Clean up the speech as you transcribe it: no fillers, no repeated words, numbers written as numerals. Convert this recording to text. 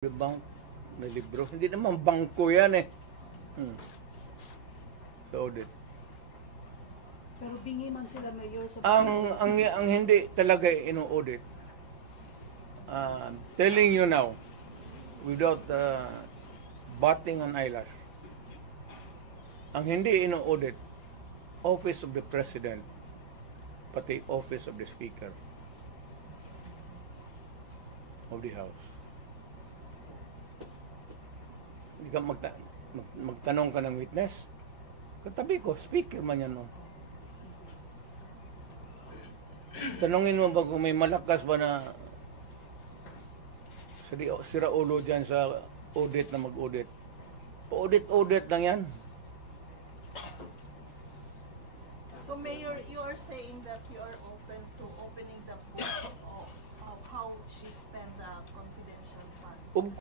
Bank, may libro. Hindi naman bangko yan eh. So, audit. Pero bingi man sila mayor sa Ang hindi talaga ino-audit, telling you now, without batting an eyelash, ang hindi ino-audit, Office of the President, pati Office of the Speaker of the House. Hindi ka magtanong ka ng witness. Katabi ko, speaker man yan. No? Tanongin mo ba kung may malakas ba na sira ulo dyan sa audit na mag-audit. Audit lang yan. So Mayor, you are saying that you are open to opening the book of how she's